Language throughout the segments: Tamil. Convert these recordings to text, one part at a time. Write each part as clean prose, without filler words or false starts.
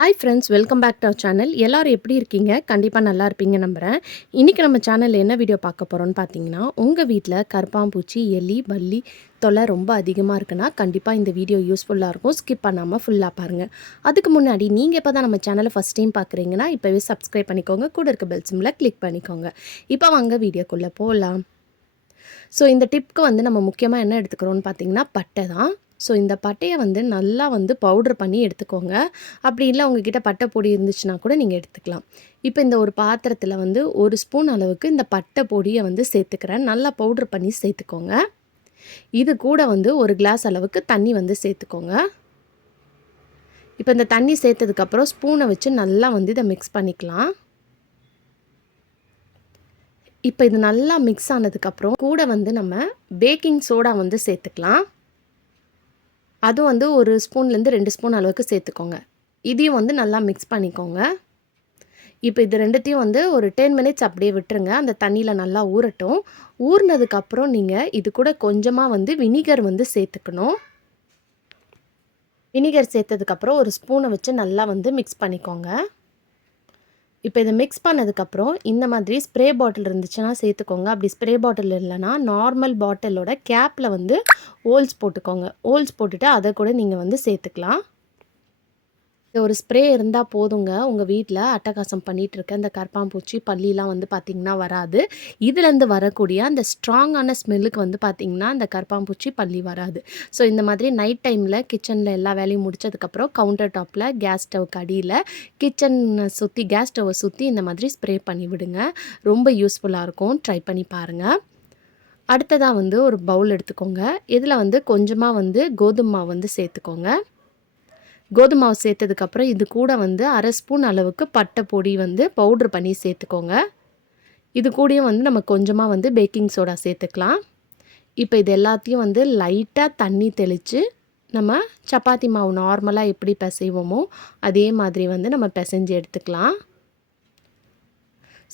Hi friends, welcome back to our channel. எல்லோரும் எப்படி இருக்கீங்க? கண்டிப்பாக நல்லா இருப்பீங்க நம்புகிறேன். இன்றைக்கி நம்ம சேனலில் என்ன வீடியோ பார்க்க போகிறோன்னு பார்த்தீங்கன்னா, உங்கள் வீட்டில் கரப்பான்பூச்சி, எலி, பல்லி தொல்லை ரொம்ப அதிகமாக இருக்குன்னா கண்டிப்பாக இந்த வீடியோ யூஸ்ஃபுல்லாக இருக்கும். ஸ்கிப் பண்ணாமல் ஃபுல்லாக பாருங்கள். அதுக்கு முன்னாடி நீங்கள் இப்போ தான் நம்ம சேனலை ஃபஸ்ட் டைம் பார்க்குறீங்கன்னா இப்போவே சப்ஸ்கிரைப் பண்ணிக்கோங்க. கூட இருக்க பெல் சிம்பிளை கிளிக் பண்ணிக்கோங்க. இப்போ வாங்க வீடியோக்குள்ளே போகலாம். ஸோ இந்த டிப்க்கு வந்து நம்ம முக்கியமாக என்ன எடுத்துக்கிறோன்னு பார்த்தீங்கன்னா பட்டை தான். ஸோ இந்த பட்டையை வந்து நல்லா வந்து பவுட்ரு பண்ணி எடுத்துக்கோங்க. அப்படி இல்லை உங்ககிட்ட பட்டை பொடி இருந்துச்சுன்னா கூட நீங்கள் எடுத்துக்கலாம். இப்போ இந்த ஒரு பாத்திரத்தில் வந்து 1 ஸ்பூன் அளவுக்கு இந்த பட்டை பொடியை வந்து சேர்த்துக்கிறேன். நல்லா பவுட்ரு பண்ணி சேர்த்துக்கோங்க. இது கூட வந்து 1 கிளாஸ் அளவுக்கு தண்ணி வந்து சேர்த்துக்கோங்க. இப்போ இந்த தண்ணி சேர்த்ததுக்கப்புறம் ஸ்பூனை வச்சு நல்லா வந்து இதை மிக்ஸ் பண்ணிக்கலாம். இப்போ இது நல்லா மிக்ஸ் ஆனதுக்கப்புறம் கூட வந்து நம்ம பேக்கிங் சோடா வந்து சேர்த்துக்கலாம். அதுவும் வந்து 1 ஸ்பூன்லேருந்து 2 ஸ்பூன் அளவுக்கு சேர்த்துக்கோங்க. இதையும் வந்து நல்லா மிக்ஸ் பண்ணிக்கோங்க. இப்போ இது ரெண்டுத்தையும் வந்து ஒரு 10 மினிட்ஸ் அப்படியே விட்டுருங்க. அந்த தண்ணியில் நல்லா ஊறட்டும். ஊறினதுக்கப்புறம் நீங்கள் இது கூட கொஞ்சமாக வந்து வினிகர் வந்து சேர்த்துக்கணும். வினிகர் சேர்த்ததுக்கப்புறம் 1 ஸ்பூனை வச்சு நல்லா வந்து மிக்ஸ் பண்ணிக்கோங்க. இப்போ இதை மிக்ஸ் பண்ணதுக்கப்புறம் இந்த மாதிரி ஸ்ப்ரே பாட்டில் இருந்துச்சுன்னா சேர்த்துக்கோங்க. அப்படி ஸ்ப்ரே பாட்டில் இல்லைன்னா நார்மல் பாட்டிலோட கேப்பில் வந்து ஹோல்ஸ் போட்டுக்கோங்க. ஹோல்ஸ் போட்டுட்டு அதை கூட நீங்கள் வந்து சேர்த்துக்கலாம். ஒரு ஸ்ப்ரே இருந்தால் போதுங்க. உங்கள் வீட்டில் அட்டகாசம் பண்ணிகிட்ருக்க இந்த கரப்பான்பூச்சி, பல்லிலாம் வந்து பார்த்திங்கன்னா வராது. இதுலேருந்து வரக்கூடிய அந்த ஸ்ட்ராங்கான ஸ்மெல்லுக்கு வந்து பார்த்திங்கன்னா அந்த கரப்பான்பூச்சி, பல்லி வராது. ஸோ இந்த மாதிரி நைட் டைமில் கிச்சனில் எல்லா வேலையும் முடித்ததுக்கப்புறம் கவுண்டர் டாப்பில் கேஸ் ஸ்டவ்க்கு அடியில் கிச்சனை சுற்றி கேஸ் ஸ்டவ்வை சுற்றி இந்த மாதிரி ஸ்ப்ரே பண்ணி விடுங்க. ரொம்ப யூஸ்ஃபுல்லாக இருக்கும். ட்ரை பண்ணி பாருங்கள். அடுத்ததாக வந்து ஒரு பவுல் எடுத்துக்கோங்க. இதில் வந்து கொஞ்சமாக வந்து கோதுமை மாவு வந்து சேர்த்துக்கோங்க. கோதுமை மாவு சேர்த்ததுக்கப்புறம் இது கூட வந்து 1/2 ஸ்பூன் அளவுக்கு பட்டை பொடி வந்து பவுட்ரு பண்ணி சேர்த்துக்கோங்க. இது கூடயும் வந்து நம்ம கொஞ்சமாக வந்து பேக்கிங் சோடா சேர்த்துக்கலாம். இப்போ இது எல்லாத்தையும் வந்து லைட்டாக தண்ணி தெளித்து நம்ம சப்பாத்தி மாவு நார்மலாக எப்படி பிசைவோமோ அதே மாதிரி வந்து நம்ம பிசைஞ்சு எடுத்துக்கலாம்.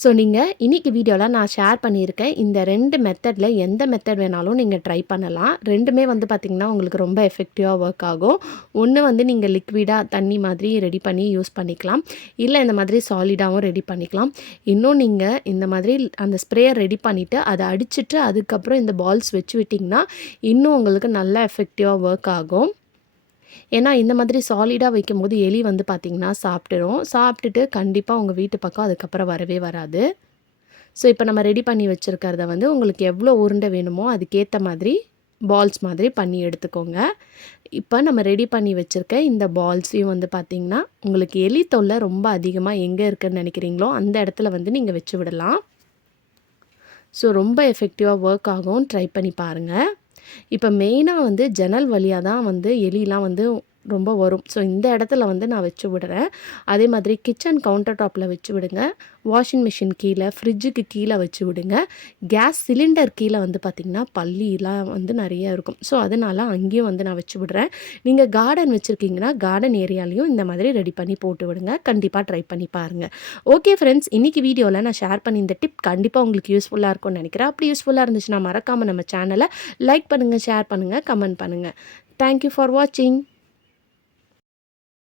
ஸோ நீங்கள் இன்றைக்கி வீடியோவில் நான் ஷேர் பண்ணியிருக்கேன் இந்த 2 மெத்தடில் எந்த மெத்தட் வேணாலும் நீங்கள் ட்ரை பண்ணலாம். ரெண்டுமே வந்து பார்த்திங்கன்னா உங்களுக்கு ரொம்ப எஃபெக்டிவாக ஒர்க் ஆகும். ஒன்று வந்து நீங்கள் லிக்விடாக தண்ணி மாதிரி ரெடி பண்ணி யூஸ் பண்ணிக்கலாம். இல்லை இந்த மாதிரி சாலிடாகவும் ரெடி பண்ணிக்கலாம். இன்னும் நீங்கள் இந்த மாதிரி அந்த ஸ்ப்ரேயர் ரெடி பண்ணிவிட்டு அதை அடிச்சுட்டு அதுக்கப்புறம் இந்த பால்ஸ் வச்சு விட்டிங்கன்னா இன்னும் உங்களுக்கு நல்லா எஃபெக்டிவாக ஒர்க் ஆகும். ஏன்னா இந்த மாதிரி சாலிடாக வைக்கும்போது எலி வந்து பார்த்திங்கன்னா சாப்பிட்டுரும். சாப்பிட்டுட்டு கண்டிப்பாக உங்கள் வீட்டு பக்கம் அதுக்கப்புறம் வரவே வராது. ஸோ இப்போ நம்ம ரெடி பண்ணி வச்சுருக்கிறத வந்து உங்களுக்கு எவ்வளோ உருண்டை வேணுமோ அதுக்கேற்ற மாதிரி பால்ஸ் மாதிரி பண்ணி எடுத்துக்கோங்க. இப்போ நம்ம ரெடி பண்ணி வச்சுருக்க இந்த பால்ஸையும் வந்து பார்த்திங்கன்னா உங்களுக்கு எலி தொல்லை ரொம்ப அதிகமாக எங்கே இருக்குதுன்னு நினைக்கிறீங்களோ அந்த இடத்துல வந்து நீங்கள் வச்சு விடலாம். ஸோ ரொம்ப எஃபெக்டிவாக ஒர்க் ஆகும். ட்ரை பண்ணி பாருங்கள். இப்போ மெயினாக வந்து ஜன்னல் வழியாக தான் வந்து எலிலாம் வந்து ரொம்ப வரும். ஸோ இந்த இடத்துல வந்து நான் வச்சு விடுறேன். அதே மாதிரி கிச்சன் கவுண்டர் டாப்பில் வச்சு விடுங்க. வாஷிங் மிஷின் கீழே, ஃப்ரிட்ஜுக்கு கீழே வச்சு விடுங்க. கேஸ் சிலிண்டர் கீழே வந்து பார்த்திங்கன்னா பல்லிலாம் வந்து நிறைய இருக்கும். ஸோ அதனால் அங்கேயும் வந்து நான் வச்சு விடுறேன். நீங்கள் கார்டன் வச்சுருக்கீங்கன்னா கார்டன் ஏரியாலையும் இந்த மாதிரி ரெடி பண்ணி போட்டு விடுங்க. கண்டிப்பாக ட்ரை பண்ணி பாருங்கள். ஓகே ஃப்ரெண்ட்ஸ், இன்றைக்கி வீடியோவில் நான் ஷேர் பண்ணி இந்த டிப் கண்டிப்பாக உங்களுக்கு யூஸ்ஃபுல்லாக இருக்கும்னு நினைக்கிறேன். அப்படி யூஸ்ஃபுல்லாக இருந்துச்சுன்னா மறக்காமல் நம்ம சேனலை லைக் பண்ணுங்கள், ஷேர் பண்ணுங்கள், கமெண்ட் பண்ணுங்கள். தேங்க்யூ ஃபார் வாட்சிங்.